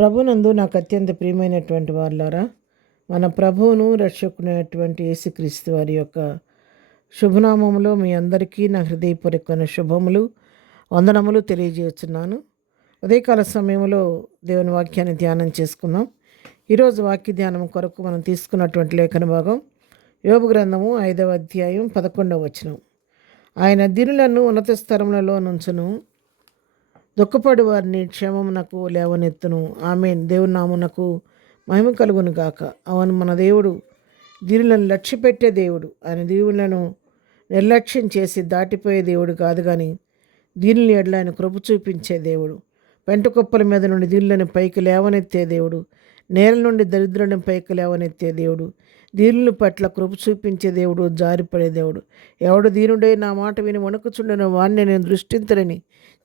ప్రభునందు నాకు అత్యంత ప్రియమైనటువంటి వాళ్ళారా, మన ప్రభువును రక్షకునైనటువంటి యేసుక్రీస్తు వారి యొక్క శుభనామములో మీ అందరికీ నా హృదయపూర్వకమైన శుభములు, వందనములు తెలియజేస్తున్నాను. ఉదయకాల సమయంలో దేవుని వాక్యాన్ని ధ్యానం చేసుకుందాం. ఈరోజు వాక్య ధ్యానం కొరకు మనం తీసుకున్నటువంటి లేఖన భాగం యోబు గ్రంథము 5వ అధ్యాయం 11వ వచనం. ఆయన దీనులను ఉన్నత స్థలములలో నుంచును, దుఃఖపడి వారిని క్షేమమునకు లేవనెత్తును. ఆమేన్. దేవుని నామునకు మహిమ కలుగును గాక. అవును, మన దేవుడు దీనులను లక్ష్యపెట్టే దేవుడు. ఆయన దీవులను నిర్లక్ష్యం చేసి దాటిపోయే దేవుడు కాదు, కానీ దీనుల ఎడల ఆయన కృప చూపించే దేవుడు. పెంట కుప్పల మీద నుండి దీనులను పైకి లేవనెత్తే దేవుడు. నేల నుండి దరిద్రులను పైకి లేవనెత్తే దేవుడు. దీనుల పట్ల కృప చూపించే దేవుడు, జారిపడే దేవుడు. ఎవడు దీనుడై నా మాట విని వణుకుచుండను వాణ్ణి నేను దృష్టించడని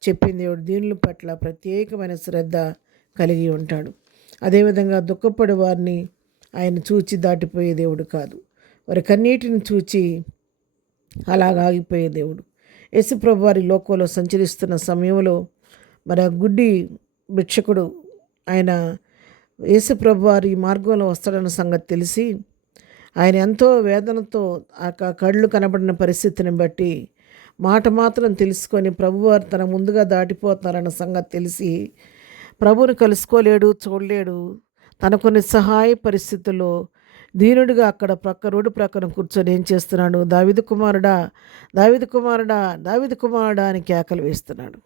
చెప్పిన దేవుడు దీనుల పట్ల ప్రత్యేకమైన శ్రద్ధ కలిగి ఉంటాడు. అదేవిధంగా దుఃఖపడే వారిని ఆయన చూచి దాటిపోయే దేవుడు కాదు, వారి కన్నీటిని చూచి అలాగ ఆగిపోయే దేవుడు. యేసుప్రభు వారి లోకంలో సంచరిస్తున్న సమయంలో మరి ఆ గుడ్డి భిక్షకుడు ఆయన యేసుప్రభు వారి మార్గంలో వస్తాడన్న సంగతి తెలిసి ఆయన ఎంతో వేదనతో ఆ కళ్ళు కనబడిన పరిస్థితిని బట్టి మాట మాత్రం తెలుసుకొని ప్రభువారు తన ముందుగా దాటిపోతున్నారన్న సంగతి తెలిసి ప్రభువుని కలుసుకోలేడు, చూడలేడు. తనకు సహాయ పరిస్థితుల్లో దీనుడిగా అక్కడ రోడ్డు ప్రక్కన కూర్చొని ఏం చేస్తున్నాడు? దావీదు కుమారుడా, దావీదు కుమారుడా, దావీదు కుమారుడా అని కేకలు వేస్తున్నాడు.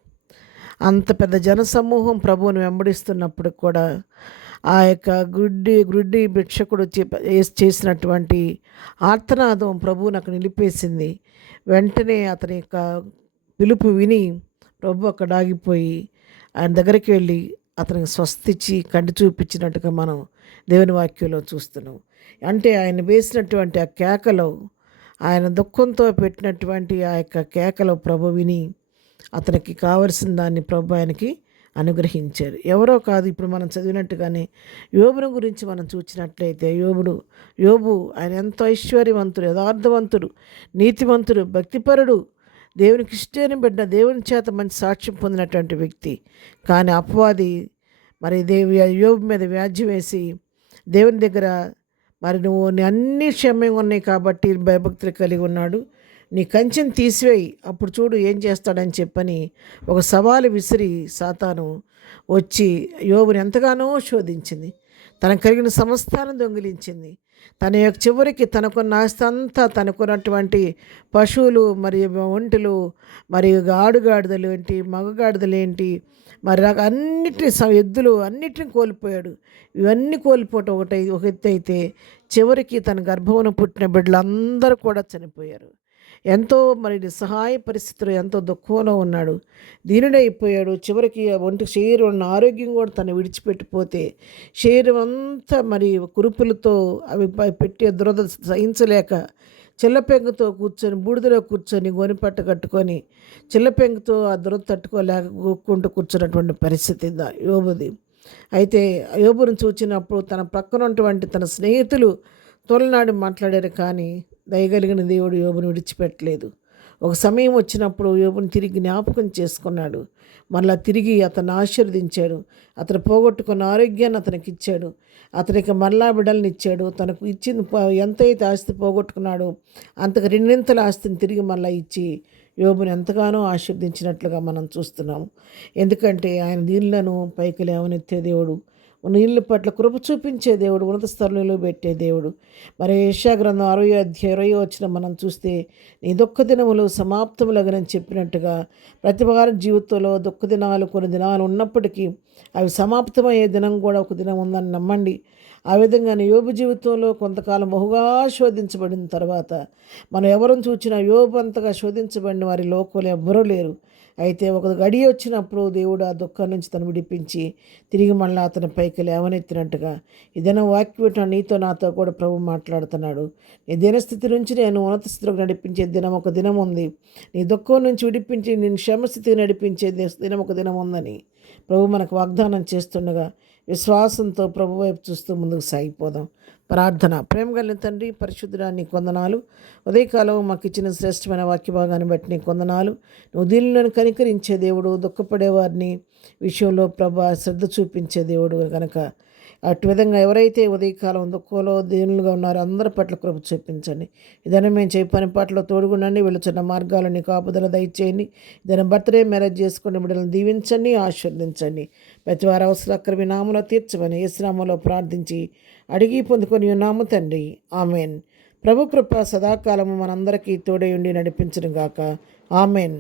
అంత పెద్ద జనసమూహం ప్రభువుని వెంబడిస్తున్నప్పుడు కూడా ఆ యొక్క గుడ్డి భిక్షకుడు చేసినటువంటి ఆర్తనాదం ప్రభువుని అక్కడ నిలిపేసింది. వెంటనే అతని యొక్క పిలుపు విని ప్రభు అక్కడ ఆగిపోయి ఆయన దగ్గరికి వెళ్ళి అతనికి స్వస్తిచ్చి కంటి చూపించినట్టుగా మనం దేవుని వాక్యంలో చూస్తున్నాం. అంటే ఆయన వేసినటువంటి ఆ కేకలో, ఆయన దుఃఖంతో పెట్టినటువంటి ఆ యొక్క కేకలో ప్రభు విని అతనికి కావలసిన దాన్ని ప్రభు ఆయనకి అనుగ్రహించారు. ఎవరో కాదు, ఇప్పుడు మనం చదివినట్టుగానే యోబును గురించి మనం చూసినట్లయితే యోబు ఆయన ఎంతో ఐశ్వర్యవంతుడు, యథార్థవంతుడు, నీతివంతుడు, భక్తిపరుడు, దేవునికి ఇష్టమైన బిడ్డ, దేవుని చేత మంచి సాక్ష్యం పొందినటువంటి వ్యక్తి. కానీ అపవాది మరి యోబు మీద వ్యాజ్యం వేసి దేవుని దగ్గర మరి నువ్వు అన్ని క్షేమంగా ఉన్నాయి కాబట్టి భయభక్తులు కలిగి ఉన్నాడు, నీ కంచెను తీసివేయి, అప్పుడు చూడు ఏం చేస్తాడని చెప్పని ఒక సవాలు విసిరి సాతాను వచ్చి యోబుని ఎంతగానో శోధించింది. తనకు కలిగిన సమస్తాన్ని దొంగిలించింది. తన యొక్క చివరికి తనకున్న ఆస్తి అంతా, తనకున్నటువంటి పశువులు మరియు ఒంటెలు మరియు ఆడుగాడిదలు ఏంటి, మగగాడిదలు ఏంటి, మరి అన్నిటిని ఎద్దులు అన్నిటిని కోల్పోయాడు. ఇవన్నీ కోల్పోవటం ఒక ఎత్తు అయితే, చివరికి తన గర్భమున పుట్టిన బిడ్డలందరూ కూడా చనిపోయారు. ఎంతో మరి నిస్సహాయ పరిస్థితులు, ఎంతో దుఃఖంలో ఉన్నాడు, దీనుడైపోయాడు. చివరికి శరీరం ఉన్న ఆరోగ్యం కూడా తను విడిచిపెట్టిపోతే శరీరం అంతా మరి కురుపులతో అవి పెట్టి దురద సహించలేక చిల్లపెంగుతో కూర్చొని బూడిదలో కూర్చొని గోనిపట్ట కట్టుకొని చిల్లపెంగుతో ఆ దురద తట్టుకోలేక గోక్కుంటూ కూర్చున్నటువంటి పరిస్థితి యోబుది. అయితే యోబును చూచినప్పుడు తన ప్రక్కన ఉన్నటువంటి తన స్నేహితులు తోలనాడి మాట్లాడారు, కానీ దయగలిగిన దేవుడు యోబును విడిచిపెట్టలేదు. ఒక సమయం వచ్చినప్పుడు యోబును తిరిగి జ్ఞాపకం చేసుకున్నాడు. మళ్ళీ తిరిగి అతను ఆశీర్వదించాడు. అతను పోగొట్టుకున్న ఆరోగ్యాన్ని అతనికి ఇచ్చాడు. అతనికి మళ్ళా బిడ్డలను ఇచ్చాడు. తనకు ఇచ్చిన ఎంతైతే ఆస్తి పోగొట్టుకున్నాడో అంతకు రెండింతల ఆస్తిని తిరిగి మళ్ళీ ఇచ్చి యోబుని ఎంతగానో ఆశీర్వదించినట్లుగా మనం చూస్తున్నాము. ఎందుకంటే ఆయన దీనులను పైకి లేవనెత్తే దేవుడు, నీళ్ళ పట్ల కృప చూపించే దేవుడు, ఉన్నత స్థలంలో పెట్టే దేవుడు. మరి యెషయా గ్రంథం 60వ అధ్యాయం 20వ వచనం మనం చూస్తే, నీ దుఃఖ దినములు సమాప్తములగనని చెప్పినట్టుగా ప్రతి వారి జీవితంలో దుఃఖ దినాలు కొన్ని దినాలు ఉన్నప్పటికీ అవి సమాప్తమయ్యే దినం కూడా ఒక దినం ఉందని నమ్మండి. ఆ విధంగానే యోబు జీవితంలో కొంతకాలం బహుగా శోధించబడిన తర్వాత మనం ఎవరిని చూసినా యోబు అంతగా శోధించబడిన వారి లోకంలో ఎవ్వరూ లేరు. అయితే ఒక గడియ వచ్చినప్పుడు దేవుడు ఆ దుఃఖం నుంచి తను విడిపించి తిరిగి మళ్ళీ అతని పైకి లేవనెత్తినట్టుగా ఇదైనా వాక్యం నీతో నాతో కూడా ప్రభు మాట్లాడుతున్నాడు. నీ దినస్థితి నుంచి నేను ఉన్నత స్థితిలోకి నడిపించే దినం ఒక దినం ఉంది, నీ దుఃఖం నుంచి విడిపించి నేను క్షేమస్థితికి నడిపించే దినం ఒక దినం ఉందని ప్రభు మనకు వాగ్దానం చేస్తుండగా విశ్వాసంతో ప్రభు వైపు చూస్తూ ముందుకు సాగిపోదాం. ప్రార్థన. ప్రేమ కలిగిన తండ్రి, పరిశుద్ధుడా, నీకు వందనాలు. ఉదయకాలం మాకు ఇచ్చిన శ్రేష్టమైన వాక్య భాగాన్ని బట్టి నీకు వందనాలు. నువ్వు దీనిలను కనికరించే దేవుడు, దుఃఖపడేవారిని విషయంలో ప్రభా శ్రద్ధ చూపించే దేవుడు కనుక అటు విధంగా ఎవరైతే ఉదయకాలం దుఃఖంలో దీనులుగా ఉన్నారో అందరి పట్ల కృప చూపించండి. ఇదైనా మేము చేయ పని పట్ల తోడుగుండండి. వెళుచున్న మార్గాలని కాపుదల దయచేయండి. ఇదైనా బర్త్డే మ్యారేజ్ చేసుకుని బిడ్డలను దీవించండి, ఆశీర్వదించండి. ప్రతి వారి అవసరాకరవి నామలో తీర్చమని యేసునామములో ప్రార్థించి అడిగి పొందుకొని ఉన్నాము తండ్రి. ఆమెన్. ప్రభు కృప సదాకాలము మనందరికీ తోడై ఉండి నడిపించును గాక. ఆమెన్.